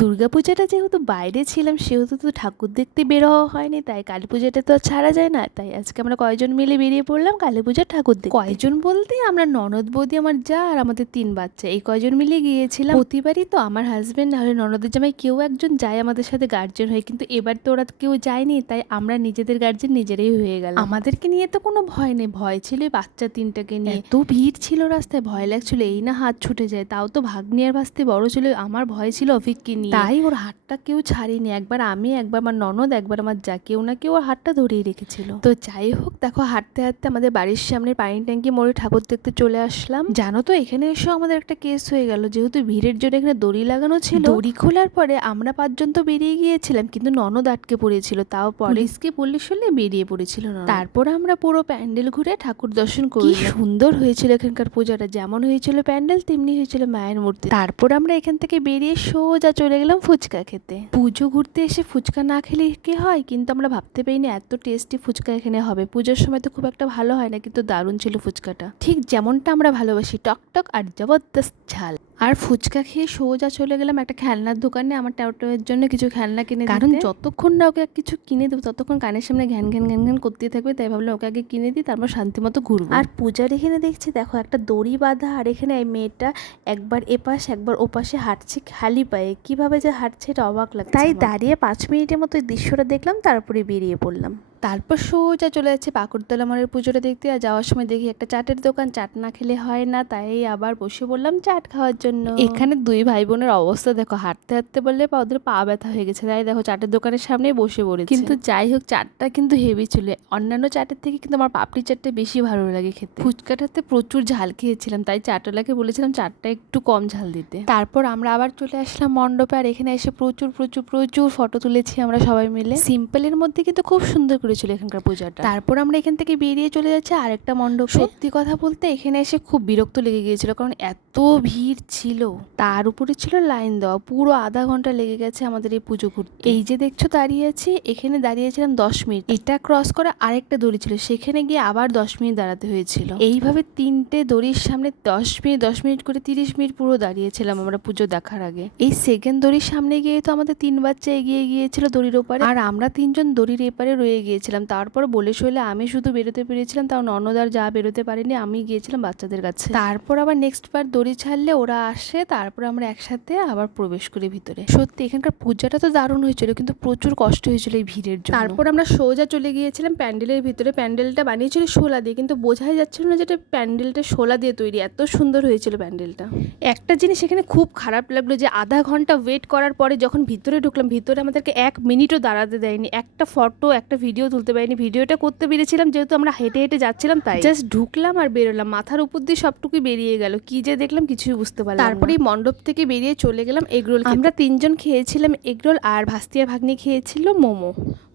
দুর্গাপূজাটা যেহেতু বাইরে ছিলাম সেহেতু তো ঠাকুর দেখতে বের হওয়া হয়নি, তাই কালী পূজাটা তো আর ছাড়া যায় না। তাই আজকে আমরা কয়েকজন মিলে বেরিয়ে পড়লাম কালী পূজার ঠাকুর দেখতে। কয়েকজন বলতে আমরা ননদ বৌদি, আমার যা আর আমাদের 3 বাচ্চা, এই কয়জন মিলে গিয়েছিলাম। প্রতিবারই তো আমার হাজবেন্ড নাহলে ননদের জামাই কেউ একজন যায় আমাদের সাথে গার্জেন হয়ে, কিন্তু এবার তো ওরা কেউ যায়নি, তাই আমরা নিজেদের গার্জেন নিজেরাই হয়ে গেলাম। আমাদেরকে নিয়ে তো কোনো ভয় নেই, ভয় ছিল বাচ্চা 3টাকে নিয়ে। এত ভিড় ছিল রাস্তায়, ভয় লাগছিল এই না হাত ছুটে যায়। তাও তো ভাগ্নি আর ভাস্তি বড় ছিল, আমার ভয় ছিল অভিককে নিয়ে, তাই ওর হাতটা কেউ ছাড়িনি। একবার আমি, একবার আমার ননদ, একবার আমার যা, কেউ না কেউ ওর হাতটা ধরেই রেখেছিল। তো যাই হোক, দেখো হাঁটতে হাঁটতে আমাদের বাড়ির সামনে পানি ট্যাঙ্কি মোড়ে ঠাকুর দেখতে চলে আসলাম। জানো তো এখানে এসে আমাদের একটা কেস হয়ে গেল, যেহেতু ভিড়ের জন্য এখানে দড়ি লাগানো ছিল। দড়ি খোলার পরে আমরা 5 জন তো বেরিয়ে গিয়েছিলাম, কিন্তু ননদ আটকে পড়েছিল। তাও পুলিশকে পুলিশ হলে বেরিয়ে পড়েছিল না। তারপর আমরা পুরো প্যান্ডেল ঘুরে ঠাকুর দর্শন করি। সুন্দর হয়েছিল এখানকার পূজাটা, যেমন হয়েছিল প্যান্ডেল তেমনি হয়েছিল মায়ের মূর্তি। তারপর আমরা এখান থেকে বেরিয়ে সোজা চলে গেলাম ফুচকা খেতে। পুজো ঘুরতে এসে ফুচকা না খেলে কি হয়, কিন্তু আমরা ভাবতে পারিনি এত টেস্টি ফুচকা এখানে হবে। পুজোর সময় তো খুব একটা ভালো হয় না, কিন্তু দারুণ ছিল ফুচকাটা, ঠিক যেমনটা আমরা ভালোবাসি, টক টক আর জবরদস্ত ঝাল। আর ফুচকা খেয়ে সোজা চলে গেলাম একটা খেলনার দোকানে আমার টাউটের জন্য কিছু খেলনা কিনে, কারণ যতক্ষণ না ওকে কিছু কিনে দেবো ততক্ষণ কানের সামনে ঘ্যান ঘ্যান ঘ্যান ঘ্যান করতেই থাকবে। তাই ভাবলাম ওকে আগে কিনে দিই, তারপর শান্তি মতো ঘুরবো। আর পূজার এখানে দেখছি দেখো একটা দড়ি বাঁধা, আর এখানে এই মেয়েটা একবার এপাশ একবার ওপাশে হাঁটছে খালি পায়ে, কিভাবে যে হাঁটছে এটা অবাক লাগছে। তাই দাঁড়িয়ে 5 মিনিটের মতো দৃশ্যটা দেখলাম, তারপরে বেরিয়ে পড়লাম। তারপর সোজা চলে যাচ্ছে পাকুড়তলা মারের পুজোটা দেখতে। আর যাওয়ার সময় দেখি একটা চাটের দোকান, চাট না খেলে হয় না, তাই আবার বসে বললাম চাট খাওয়ার জন্য। এখানে 2 ভাই বোনের অবস্থা দেখো, হাঁটতে হাঁটতে বললে ওদের পা ব্যথা হয়ে গেছে, তাই দেখো চাটের দোকানের সামনেই বসে পড়েছে। কিন্তু যাই হোক, চাটটা কিন্তু হেভি ছিল। অন্যান্য চাটের থেকে কিন্তু আমার পাপড়ি চাটটা বেশি ভালো লাগে খেতে। ফুচকাটাতে প্রচুর ঝাল খেয়েছিলাম, তাই চাটওয়ালাকে বলেছিলাম চাটটা একটু কম ঝাল দিতে। তারপর আমরা আবার চলে আসলাম মণ্ডপে, আর এখানে এসে প্রচুর প্রচুর প্রচুর ফটো তুলেছি আমরা সবাই মিলে। সিম্পলের মধ্যে কিন্তু খুব সুন্দর করেছিল এখানকার পূজাটা। তারপর আমরা এখান থেকে বেরিয়ে চলে যাচ্ছি আরেকটা মণ্ডপে। সত্যি কথা বলতে এখানে এসে খুব বিরক্ত লেগে গিয়েছিল, কারণ এত ভিড় ছিল, তার উপরে ছিল লাইন দেওয়া। পুরো আধা ঘন্টা লেগে গেছে আমাদের এই পুজো ঘুরতে। এই যে দেখছো দাঁড়িয়ে আছি, এখানে দাঁড়িয়েছিলাম 10 মিনিট। এটা ক্রস করে আরেকটা দড়ি ছিল, সেখানে গিয়ে আবার 10 মিনিট দাঁড়াতে হয়েছিল। এইভাবে 3টে দড়ির সামনে 10 মিনিট করে 30 মিনিট পুরো দাঁড়িয়েছিলাম আমরা পুজো দেখার আগে। এই সেকেন্ড দড়ির সামনে গিয়ে তো আমাদের 3 বাচ্চা এগিয়ে গিয়েছিল দড়ির ওপারে, আর আমরা 3 জন দড়ির এপারে রয়ে গিয়েছিলাম। তারপর বলে শৈলে আমি শুধু বেরোতে পেরেছিলাম, তাও ননদ আর যা বেরোতে পারিনি, আমি গিয়েছিলাম বাচ্চাদের কাছে। তারপর আবার নেক্সট বার দড়ি ছাড়লে ওরা আসে, তারপর আমরা একসাথে আবার প্রবেশ করি ভিতরে। সত্যি এখানকার পূজাটা তো দারুণ হয়েছিল, কিন্তু প্রচুর কষ্ট হয়েছিল এই ভিড়ের জন্য। তারপর আমরা সোজা চলে গিয়েছিলাম প্যান্ডেলের ভিতরে। প্যান্ডেলটা বানিয়েছিল শোলা দিয়ে, কিন্তু বোঝাই যাচ্ছিল না যেটা প্যান্ডেলটা শোলা দিয়ে তৈরি, এত সুন্দর হয়েছিল প্যান্ডেলটা। একটা জিনিস এখানে খুব খারাপ লাগলো, যে আধা ঘন্টা ওয়েট করার পরে যখন ভিতরে ঢুকলাম, ভিতরে আমাদেরকে 1 মিনিটও দাঁড়াতে দেয়নি, একটা ফটো একটা ভিডিও তুলতে পারিনি। ভিডিওটা করতে পেরেছিলাম যেহেতু আমরা হেঁটে হেঁটে যাচ্ছিলাম, তাই জাস্ট ঢুকলাম আর বেরোলাম, মাথার উপর দিয়ে সবটুকুই বেরিয়ে গেল। কি যে দেখলাম কিছুই বুঝতে পারলাম। তারপরে মণ্ডপ থেকে বেরিয়ে চলে গেলাম এগরোল। আমরা 3 জন খেয়েছিলাম এগরোল, আর ভাস্তি আর ভাগ্নি খেয়েছিল মোমো।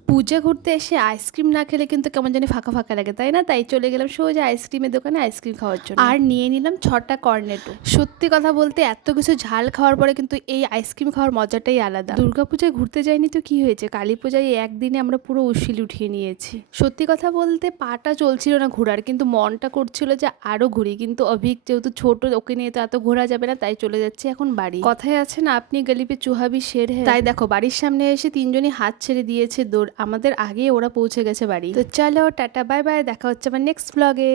পূজা ঘুরতে এসে আইসক্রিম না খেলে কিন্তু কেমন জানি ফাঁকা ফাঁকা লাগে, তাই না? তাই চলে গেলাম সোজা আইসক্রিমের দোকানে আইসক্রিম খাওয়ার জন্য, আর নিয়ে নিলাম 6টা কর্নেটো। সত্যি কথা বলতে এত কিছু ঝাল খাওয়ার পরে কিন্তু এই আইসক্রিম খাওয়ার মজাটাই আলাদা। দুর্গাপূজায় ঘুরতে যাইনি তো কি হয়েছে, কালী পূজায় একদিনে আমরা পুরো উশিল উঠিয়ে নিয়েছি। সত্যি কথা বলতে পাটা চলছিল না ঘোরার, কিন্তু মনটা করছিল যে আরো ঘুরি, কিন্তু অভিক যেহেতু ছোট, ওকে নিয়ে তো এত ঘোরা যাবে না, তাই চলে যাচ্ছি এখন বাড়ি। কথায় আছে না, আপনি গলিপে চুহাবি শের হ্যায়, তাই দেখো বাড়ির সামনে এসে 3 জনই হাত ছেড়ে দিয়েছে দৌড়, আমাদের আগে ওরা পৌঁছে গেছে বাড়ি। তো চলো টাটা বাই বাই, দেখা হচ্ছে আমার নেক্সট ব্লগে।